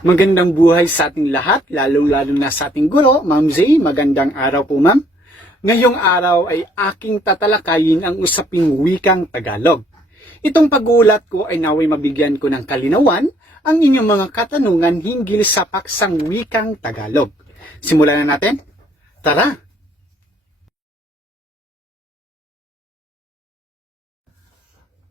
Magandang buhay sa ating lahat, lalong-lalo na sa ating guro, Ma'am Zay. Magandang araw po, Ma'am. Ngayong araw ay aking tatalakayin ang usaping wikang Tagalog. Itong pag-uulat ko ay naway mabigyan ko ng kalinawan ang inyong mga katanungan hinggil sa paksang wikang Tagalog. Simulan na natin? Tara!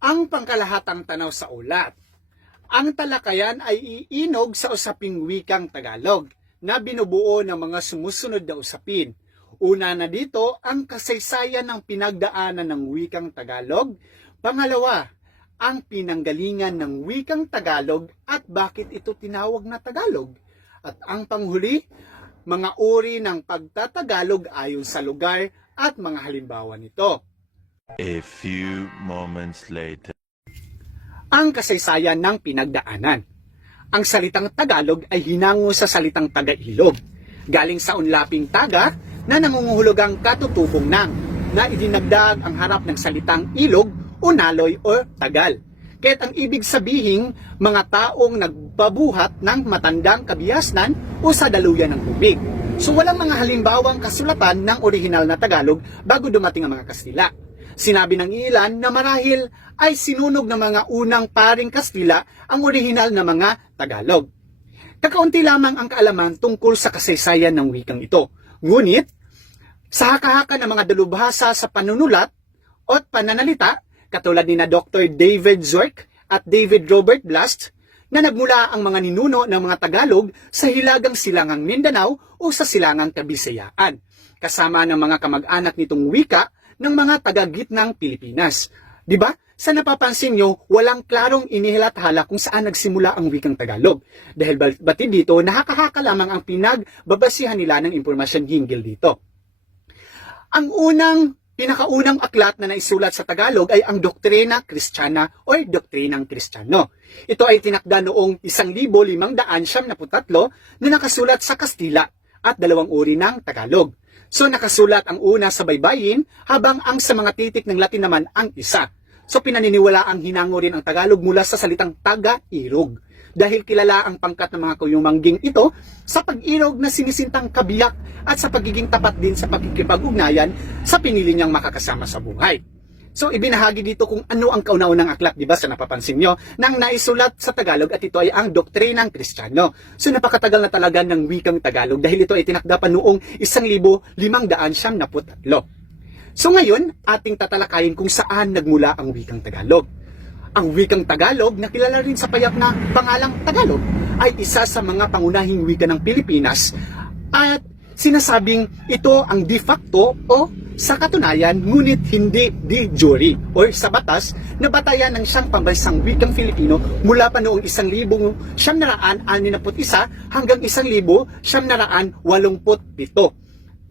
Ang pangkalahatang tanaw sa ulat. Ang talakayan ay iinog sa usaping wikang Tagalog na binubuo ng mga sumusunod na usapin. Una na dito ang kasaysayan ng pinagdaanan ng wikang Tagalog. Pangalawa, ang pinanggalingan ng wikang Tagalog at bakit ito tinawag na Tagalog. At ang panghuli, mga uri ng pagtatagalog ayon sa lugar at mga halimbawa nito. A few moments later. Ang kasaysayan ng pinagdaanan. Ang salitang Tagalog ay hinango sa salitang Taga-Ilog, galing sa unlaping taga na nangunguhulugang katutubong nang, na idinagdag ang harap ng salitang ilog o naloy o tagal. Kaya't ang ibig sabihin, mga taong nagbabuhat ng matandang kabihasnan o sa daluyan ng tubig. So walang mga halimbawang kasulatan ng orihinal na Tagalog bago dumating ang mga Kastila. Sinabi ng ilan na marahil ay sinunog ng mga unang paring Kastila ang orihinal na mga Tagalog. Kakaunti lamang ang kaalaman tungkol sa kasaysayan ng wikang ito. Ngunit, sa haka-haka ng mga dalubhasa sa panunulat o pananalita, katulad ni na Dr. David Zork at David Robert Blast, na nagmula ang mga ninuno ng mga Tagalog sa hilagang silangang Mindanao o sa silangang Kabisayaan, kasama ng mga kamag-anak nitong wika ng mga taga-gitnang Pilipinas. Di ba? Sa napapansin nyo, walang klarong inihilathala kung saan nagsimula ang wikang Tagalog. Dahil batid dito, nakakahaka lamang ang pinagbabasihan nila ng impormasyon hinggil dito. Ang unang, pinakaunang aklat na naisulat sa Tagalog ay ang Doktrina Kristiyana o Doktrinang Kristiyano. Ito ay tinakda noong 1573 na nakasulat sa Kastila at dalawang uri ng Tagalog. So nakasulat ang una sa baybayin habang ang sa mga titik ng Latin naman ang isa. So pinaniniwala ang hinango rin ang Tagalog mula sa salitang taga-irog. Dahil kilala ang pangkat ng mga kuyumangging ito sa pag-irog na sinisintang kabiyak at sa pagiging tapat din sa pagkikipag-ugnayan sa pinili niyang makakasama sa buhay. So ibinahagi dito kung ano ang kauna-unang aklat, di ba, sa napapansin nyo, nang naisulat sa Tagalog at ito ay ang Doktrinang Kristiyano. So napakatagal na talaga ng wikang Tagalog dahil ito ay tinakda pa noong 1573. So ngayon, ating tatalakayin kung saan nagmula ang wikang Tagalog. Ang wikang Tagalog, na kilala rin sa payak na pangalang Tagalog, ay isa sa mga pangunahing wika ng Pilipinas at sinasabing ito ang de facto o sa katunayan, ngunit hindi de jure o sa batas na batayan ng siyang pambansang wikang Filipino mula pa noong 1961 hanggang 1987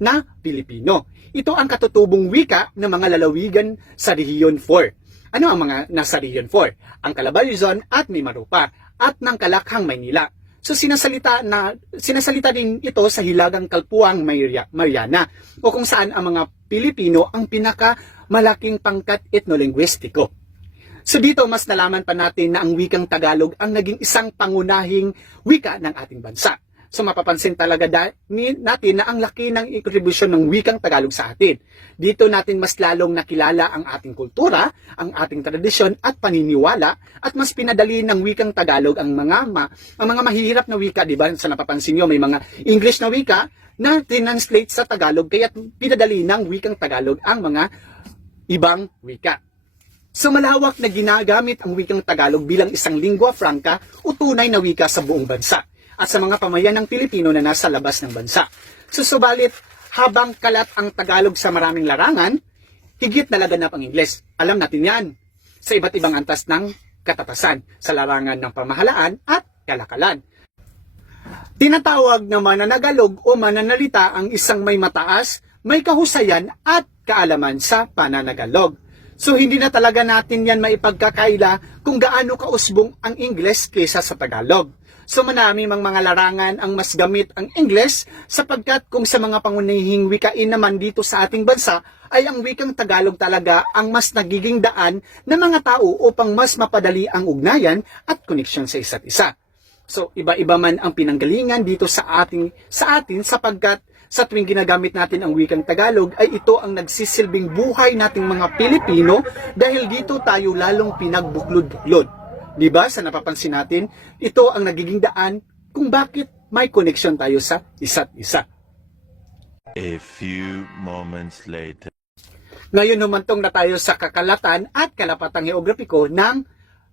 na Pilipino. Ito ang katutubong wika ng mga lalawigan sa Region 4. Ano ang mga nasa Region 4? Ang Calabal Luzon at Mimaropa at ng Kalakhang, Maynila. So sinasalita na sinasalita din ito sa Hilagang Kalpuang Maria, Mariana o kung saan ang mga Pilipino ang pinaka malaking pangkat etnolinguistiko. So dito mas nalaman pa natin na ang wikang Tagalog ang naging isang pangunahing wika ng ating bansa. So mapapansin talaga natin na ang laki ng kontribusyon ng wikang Tagalog sa atin. Dito natin mas lalong nakilala ang ating kultura, ang ating tradisyon at paniniwala at mas pinadali ng wikang Tagalog ang mga ma, ang mga mahihirap na wika, di ba? Sa napapansin nyo, may mga English na wika na translate sa Tagalog kaya pinadali ng wikang Tagalog ang mga ibang wika. So malawak na ginagamit ang wikang Tagalog bilang isang lingua franca o tunay na wika sa buong bansa at sa mga pamayan ng Pilipino na nasa labas ng bansa. So subalit, habang kalat ang Tagalog sa maraming larangan, higit na laganap ang Ingles. Alam natin yan sa iba't ibang antas ng katatasan sa larangan ng pamahalaan at kalakalan. Tinatawag na mananagalog o mananalita ang isang may mataas, may kahusayan at kaalaman sa pananagalog. So hindi na talaga natin yan maipagkakaila kung gaano kausbong ang Ingles kaysa sa Tagalog. So manami mang mga larangan ang mas gamit ang Ingles sapagkat kung sa mga pangunahing wikain naman dito sa ating bansa ay ang wikang Tagalog talaga ang mas nagiging daan ng mga tao upang mas mapadali ang ugnayan at koneksyon sa isa't isa. So, iba-iba man ang pinanggalingan dito sa ating sa atin sapagkat sa tuwing ginagamit natin ang wikang Tagalog ay ito ang nagsisilbing buhay nating mga Pilipino dahil dito tayo lalong pinagbuklod-buklod. 'Di ba? Sa napapansin natin, ito ang nagiging daan kung bakit may connection tayo sa isa't isa. A few moments later. Ngayon humantong na tayo sa kakalatan at kalapatang geograpiko ng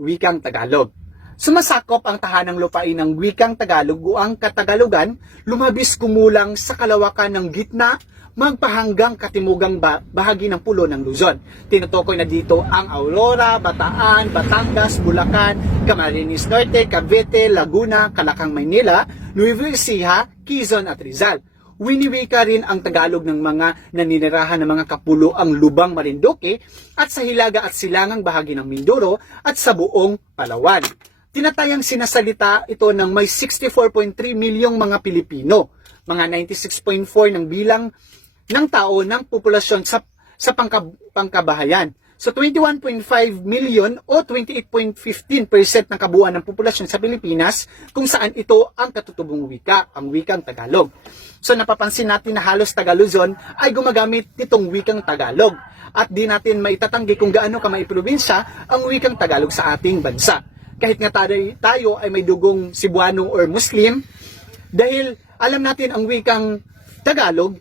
wikang Tagalog. Sumasakop ang tahanang lupain ng wikang Tagalog o ang Katagalogan, lumabis kumulang sa kalawakan ng gitna, magpahanggang katimugang ba- bahagi ng pulo ng Luzon. Tinutukoy na dito ang Aurora, Bataan, Batangas, Bulacan, Camarines Norte, Cavite, Laguna, Calacang, Maynila, Nueva Ecija, Quezon at Rizal. Winiwika rin ang Tagalog ng mga naninirahan ng mga kapulo ang Lubang Marinduque at sa Hilaga at Silangang bahagi ng Mindoro at sa buong Palawan. Tinatayang sinasalita ito ng may 64.3 milyong mga Pilipino, mga 96.4 ng bilang ng tao ng populasyon sa sa pangka, pangkabahayan. So 21.5 million o 28.15% ng kabuuan ng populasyon sa Pilipinas kung saan ito ang katutubong wika, ang wikang Tagalog. So napapansin natin na halos Tagaluzon ay gumagamit nitong wikang Tagalog at di natin maitatanggi kung gaano ka maiprobinsya ang wikang Tagalog sa ating bansa. Kahit nga tayo, ay may dugong Cebuano or Muslim, dahil alam natin ang wikang Tagalog,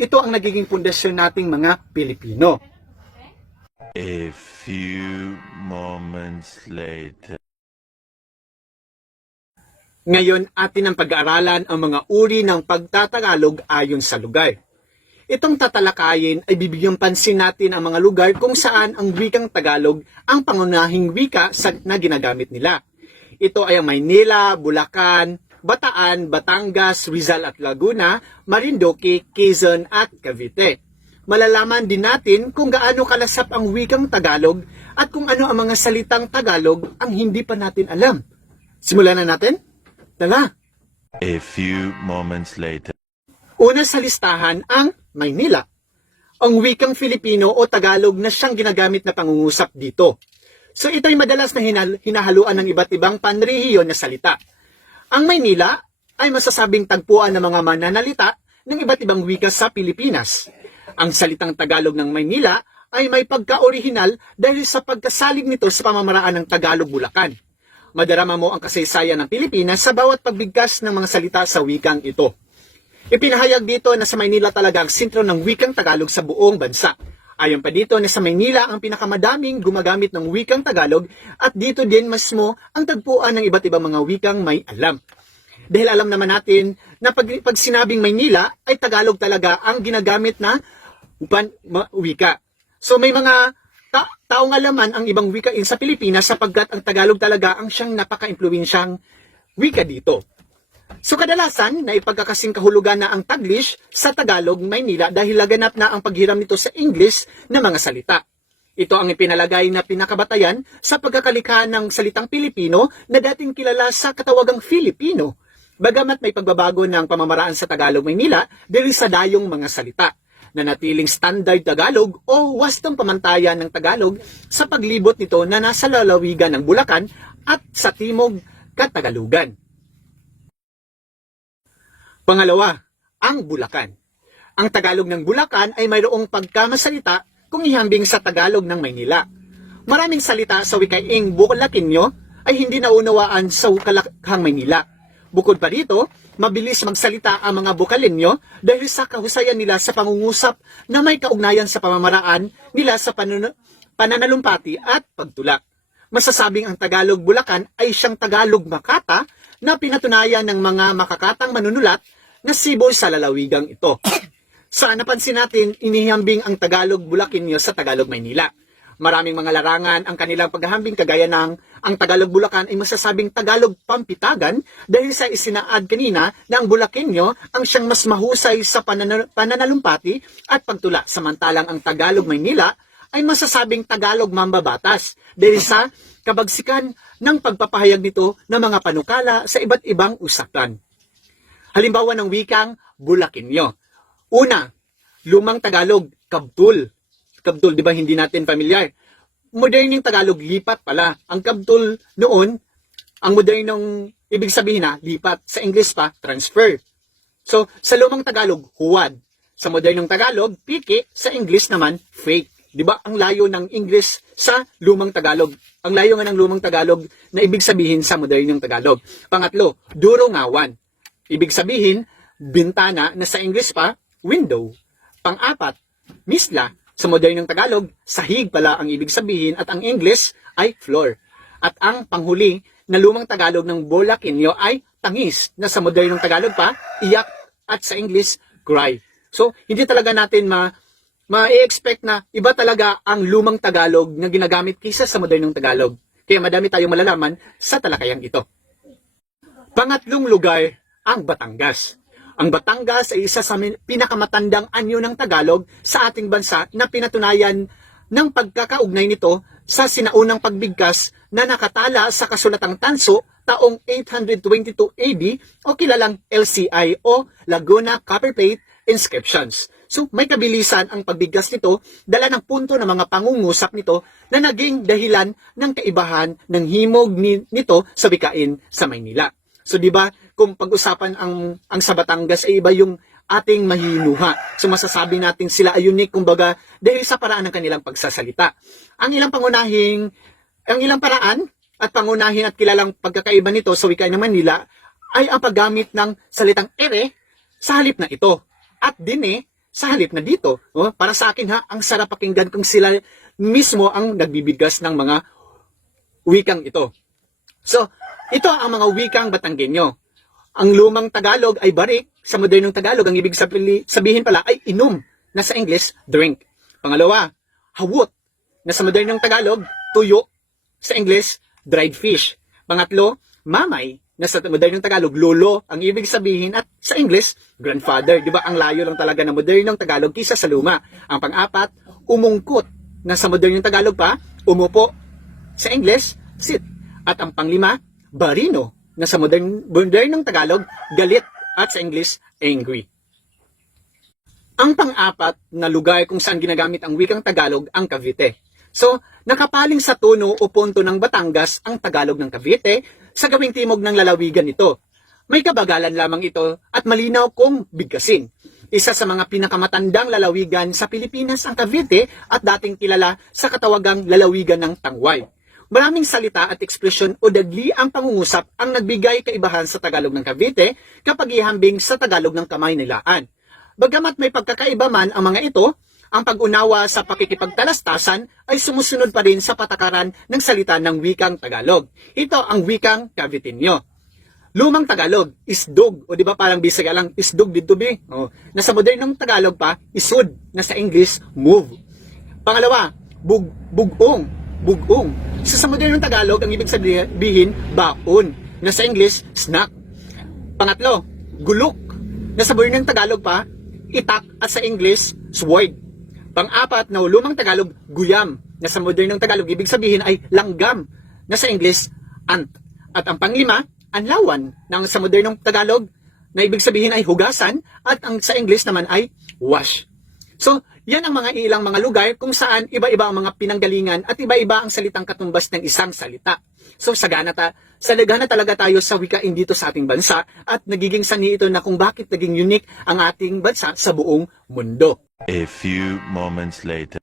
ito ang nagiging pundasyon nating mga Pilipino. A few moments later. Ngayon atin ang pag-aaralan ang mga uri ng pagtatagalog ayon sa lugar. Itong tatalakayin ay bibigyang pansin natin ang mga lugar kung saan ang wikang Tagalog ang pangunahing wika sa, na ginagamit nila. Ito ay ang Maynila, Bulacan, Bataan, Batangas, Rizal at Laguna, Marinduque, Quezon at Cavite. Malalaman din natin kung gaano kalasap ang wikang Tagalog at kung ano ang mga salitang Tagalog ang hindi pa natin alam. Simulan na natin? Tara! A few moments later. Una sa listahan ang Maynila. Ang wikang Filipino o Tagalog na siyang ginagamit na pangungusap dito. So ito'y madalas na hinahaluan ng iba't ibang panrehiyon na salita. Ang Maynila ay masasabing tagpuan ng mga mananalita ng iba't ibang wika sa Pilipinas. Ang salitang Tagalog ng Maynila ay may pagka-orihinal dahil sa pagkasalig nito sa pamamaraan ng Tagalog Bulacan. Madarama mo ang kasaysayan ng Pilipinas sa bawat pagbigkas ng mga salita sa wikang ito. Ipinahayag dito na sa Maynila talaga ang sentro ng wikang Tagalog sa buong bansa. Ayon pa dito na sa Maynila ang pinakamadaming gumagamit ng wikang Tagalog at dito din mismo ang tagpuan ng iba't ibang mga wikang may alam. Dahil alam naman natin na pag, pag sinabing Maynila ay Tagalog talaga ang ginagamit na pan, ma- wika. So may mga ta- taong alaman ang ibang wika in sa Pilipinas sapagkat ang Tagalog talaga ang siyang napaka-impluensyang wika dito. So kadalasan na ipagkakasing kahulugan na ang Taglish sa Tagalog, Maynila dahil laganap na ang paghiram nito sa English na mga salita. Ito ang ipinalagay na pinakabatayan sa pagkakalikha ng salitang Pilipino na dating kilala sa katawagang Filipino. Bagamat may pagbabago ng pamamaraan sa Tagalog, Maynila dahil sa dayong mga salita na natiling standard Tagalog o wastang pamantayan ng Tagalog sa paglibot nito na nasa lalawigan ng Bulacan at sa timog Katagalugan. Pangalawa, ang Bulacan. Ang Tagalog ng Bulacan ay mayroong pagkamasalita kung ihambing sa Tagalog ng Maynila. Maraming salita sa wikaing Bulakenyo ay hindi naunawaan sa Kalakhang Maynila. Bukod pa rito, mabilis magsalita ang mga Bukalenyo dahil sa kahusayan nila sa pangungusap na may kaugnayan sa pamamaraan nila sa panun- pananalumpati at pagtulak. Masasabing ang Tagalog Bulacan ay siyang Tagalog Makata na pinatunayan ng mga makakatang manunulat na siboy sa lalawigang ito. Sa napansin natin, inihambing ang Tagalog Bulacanyo sa Tagalog Maynila. Maraming mga larangan ang kanilang paghahambing kagaya ng ang Tagalog Bulacan ay masasabing Tagalog Pampitagan dahil sa isinaad kanina na ang Bulacanyo ang siyang mas mahusay sa panana- pananalumpati at pagtula samantalang ang Tagalog Maynila ay masasabing Tagalog Mambabatas dahil sa kabagsikan ng pagpapahayag nito ng mga panukala sa iba't ibang usapan. Halimbawa ng wikang Bulakenyo. Una, lumang Tagalog, kabtul. Kabtul, di ba hindi natin familiar? Modernong Tagalog, lipat pala. Ang kabtul noon, ang modernong ibig sabihin na lipat. Sa English pa, transfer. So, sa lumang Tagalog, huwad. Sa modernong Tagalog, piki. Sa English naman, fake. Di ba? Ang layo ng English sa lumang Tagalog. Ang layo nga ng lumang Tagalog na ibig sabihin sa modernong Tagalog. Pangatlo, duro ngawan. Ibig sabihin, bintana na sa English pa, window. Pang-apat, misla. Sa modernong Tagalog, sahig pala ang ibig sabihin at ang English ay floor. At ang panghuli na lumang Tagalog ng Bolakinyo ay tangis na sa modernong Tagalog pa, iyak at sa English, cry. So, hindi talaga natin ma ma-expect na iba talaga ang lumang Tagalog na ginagamit kaysa sa modernong Tagalog. Kaya madami tayong malalaman sa talakayang ito. Pangatlong lugar, ang Batangas. Ang Batangas ay isa sa pinakamatandang anyo ng Tagalog sa ating bansa na pinatunayan ng pagkakaugnay nito sa sinaunang pagbigkas na nakatala sa kasulatang tanso taong 822 AD o kilalang LCI o Laguna Copperplate Inscriptions. So may kabilisan ang pagbigkas nito dala ng punto ng mga pangungusap nito na naging dahilan ng kaibahan ng himog ni, nito sa bikain sa Maynila. So 'di ba, kung pag-usapan ang ang sa Batangas ay iba yung ating mahinuha. So masasabi natin sila ay unique kumbaga dahil sa paraan ng kanilang pagsasalita. Ang ilang pangunahing ang ilang paraan at pangunahin at kilalang pagkakaiba nito sa wika ng Manila ay ang paggamit ng salitang ere sa halip na ito. At dine sa halip na dito. Oh, para sa akin ha, ang sarap pakinggan kung sila mismo ang nagbibigas ng mga wikang ito. So, ito ang mga wikang Batanggenyo. Ang lumang Tagalog ay barik, sa modernong Tagalog ang ibig sabi- sabihin pala ay inom, na sa English, drink. Pangalawa, hawot, na sa modernong Tagalog, tuyo, sa English, dried fish. Pangatlo, mamay, na sa modernong Tagalog, lolo, ang ibig sabihin, at sa English, grandfather. Di ba ang layo lang talaga ng modernong Tagalog kisa sa luma. Ang pang-apat, umungkot, na sa modernong Tagalog pa, umupo, sa English, sit. At ang panglima, barino, na sa modern, modernong Tagalog, galit, at sa English, angry. Ang pang-apat na lugar kung saan ginagamit ang wikang Tagalog ang Cavite. So, nakapaling sa tono o punto ng Batangas ang Tagalog ng Cavite sa gawing timog ng lalawigan nito. May kabagalan lamang ito at malinaw kung bigkasin. Isa sa mga pinakamatandang lalawigan sa Pilipinas ang Cavite at dating kilala sa katawagang lalawigan ng Tangway. Maraming salita at ekspresyon o dagli ang pangungusap ang nagbigay kaibahan sa Tagalog ng Cavite kapag ihambing sa Tagalog ng Kamay Nilaan. Bagamat may pagkakaiba man ang mga ito, ang pag-unawa sa pakikipagtalastasan ay sumusunod pa rin sa patakaran ng salita ng wikang Tagalog. Ito ang wikang Caviteño. Lumang Tagalog, isdog, o di ba parang bisaya lang, isdog dito bi. O, nasa modernong Tagalog pa, isud, nasa English, move. Pangalawa, bug, bugong, bugong. Sa, sa modernong Tagalog, ang ibig sabihin, baon. Nasa English, snack. Pangatlo, gulok. Nasa modernong Tagalog pa, itak at sa English, sword. Pang-apat na lumang Tagalog, guyam. Na sa modernong Tagalog, ibig sabihin ay langgam. Na sa English, ant. At ang panglima, anlawan. Na sa modernong Tagalog, na ibig sabihin ay hugasan. At ang sa English naman ay wash. So, yan ang mga ilang mga lugar kung saan iba-iba ang mga pinanggalingan at iba-iba ang salitang katumbas ng isang salita. So, sagana, ta, salagana talaga tayo sa wikain dito sa ating bansa at nagiging sani ito na kung bakit naging unique ang ating bansa sa buong mundo. A few moments later.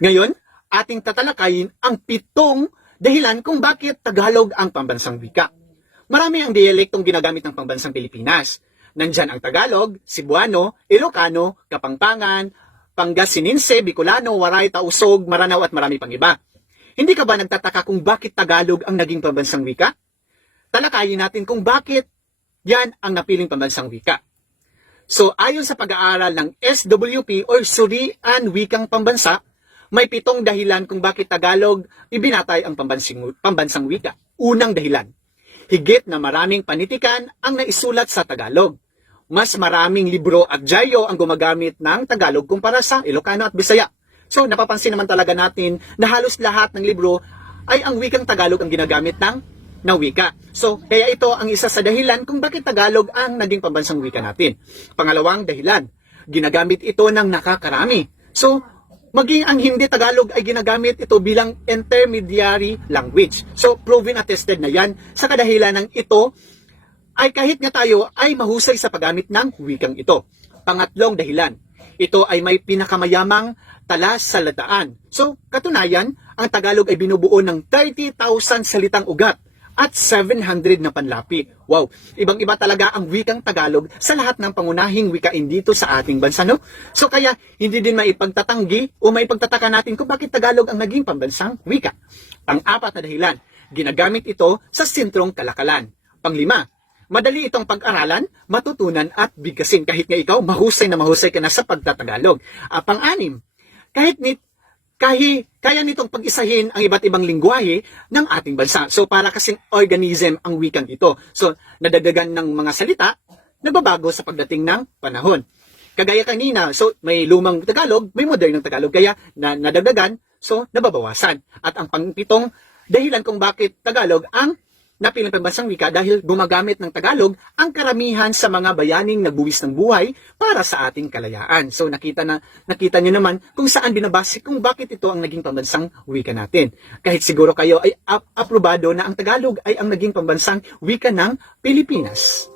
Ngayon, ating tatalakayin ang pitong dahilan kung bakit Tagalog ang pambansang wika. Marami ang dialektong ginagamit ng pambansang Pilipinas. Nandyan ang Tagalog, Cebuano, Ilocano, Kapampangan, Pangasinense, Bicolano, Waray, Tausog, Maranao at marami pang iba. Hindi ka ba nagtataka kung bakit Tagalog ang naging pambansang wika? Talakayin natin kung bakit yan ang napiling pambansang wika. So ayon sa pag-aaral ng SWP or Surian Wikang Pambansa, may pitong dahilan kung bakit Tagalog ibinatay ang pambansing, pambansang wika. Unang dahilan, higit na maraming panitikan ang naisulat sa Tagalog. Mas maraming libro at diaryo ang gumagamit ng Tagalog kumpara sa Ilocano at Bisaya. So napapansin naman talaga natin na halos lahat ng libro ay ang wikang Tagalog ang ginagamit ng na wika. So, kaya ito ang isa sa dahilan kung bakit Tagalog ang naging pambansang wika natin. Pangalawang dahilan, ginagamit ito ng nakakarami. So, maging ang hindi Tagalog ay ginagamit ito bilang intermediary language. So, proven at tested na yan sa kadahilan ng ito ay kahit nga tayo ay mahusay sa paggamit ng wikang ito. Pangatlong dahilan, ito ay may pinakamayamang talas sa ladaan. So, katunayan, ang Tagalog ay binubuo ng 30,000 salitang ugat at 700 na panlapi. Wow, ibang-iba talaga ang wikang Tagalog sa lahat ng pangunahing wikain dito sa ating bansa, no? So kaya, hindi din maipagtatanggi o maipagtataka natin kung bakit Tagalog ang naging pambansang wika. Pang-apat na dahilan, ginagamit ito sa sentrong kalakalan. Panglima, Madali itong pag-aralan, matutunan at bigkasin kahit nga ikaw mahusay na mahusay ka na sa pagtatagalog. Ah, pang-anim, kahit ni kahit kaya nitong pag-isahin ang iba't ibang lingwahe ng ating bansa. So para kasing organism ang wikang ito. So nadagdagan ng mga salita, nagbabago sa pagdating ng panahon. Kagaya kanina, so may lumang Tagalog, may modernong Tagalog, kaya na nadagdagan, so nababawasan. At ang pangpitong dahilan kung bakit Tagalog ang napilang pambansang wika dahil gumagamit ng Tagalog ang karamihan sa mga bayaning nagbuwis ng buhay para sa ating kalayaan. So nakita na nakita niyo naman kung saan binabase kung bakit ito ang naging pambansang wika natin. Kahit siguro kayo ay ap- aprobado na ang Tagalog ay ang naging pambansang wika ng Pilipinas.